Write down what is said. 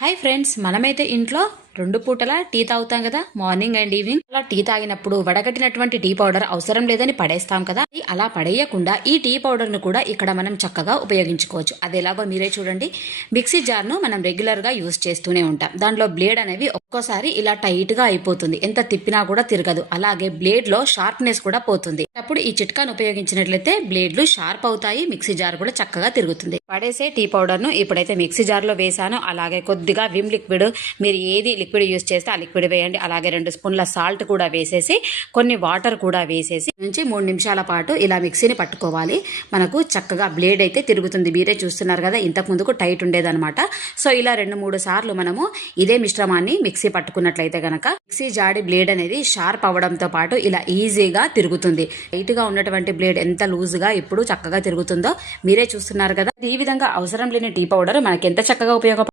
Hi friends, మనమైతే ఇంట్లో 2 పూటలా టీ తాగుతాం కదా, మార్నింగ్ అండ్ ఈవినింగ్. అలా టీ తాగినప్పుడు వడగట్టినటువంటి టీ పౌడర్ అవసరం లేదని పడేస్తాం కదా. అలా పడేయకుండా ఈ టీ పౌడర్ ను కూడా ఇక్కడ మనం చక్కగా ఉపయోగించుకోవచ్చు. అది ఎలాగో మీరే చూడండి. మిక్సీ జార్ ను మనం రెగ్యులర్ గా యూజ్ చేస్తూనే ఉంటాం. దాంట్లో బ్లేడ్ అనేవి ఒక్కోసారి ఇలా టైట్ గా అయిపోతుంది, ఎంత తిప్పినా కూడా తిరగదు. అలాగే బ్లేడ్ లో షార్ప్నెస్ కూడా పోతుంది. అప్పుడు ఈ చిట్కాను ఉపయోగించినట్లయితే బ్లేడ్లు షార్ప్ అవుతాయి, మిక్సీ జార్ కూడా చక్కగా తిరుగుతుంది. పడేసే టీ పౌడర్ ను ఇప్పుడైతే మిక్సీ జార్ లో వేసాను. అలాగే కొద్దిగా విమ్ లిక్విడ్, మీరు ఏది లిక్విడ్ యూజ్ చేస్తే ఆ లిక్విడ్ వేయండి. అలాగే 2 స్పూన్ల సాల్ట్ కూడా వేసేసి, కొన్ని వాటర్ కూడా వేసేసి నుంచి 3 నిమిషాల పాటు ఇలా మిక్సీని పట్టుకోవాలి. మనకు చక్కగా బ్లేడ్ అయితే తిరుగుతుంది. మీరే చూస్తున్నారు కదా, ఇంతకు ముందుకు టైట్ ఉండేదన్నమాట. సో ఇలా 2-3 సార్లు మనము ఇదే మిశ్రమాన్ని మిక్సీ పట్టుకున్నట్లయితే గనక మిక్సీ జాడి బ్లేడ్ అనేది షార్ప్ అవడంతో పాటు ఇలా ఈజీగా తిరుగుతుంది. టైట్ గా ఉన్నటువంటి బ్లేడ్ ఎంత లూజ్ గా ఇప్పుడు చక్కగా తిరుగుతుందో మీరే చూస్తున్నారు కదా. ఈ విధంగా అవసరం లేని టీ పౌడర్ మనకి ఎంత చక్కగా ఉపయోగపడుతుంది.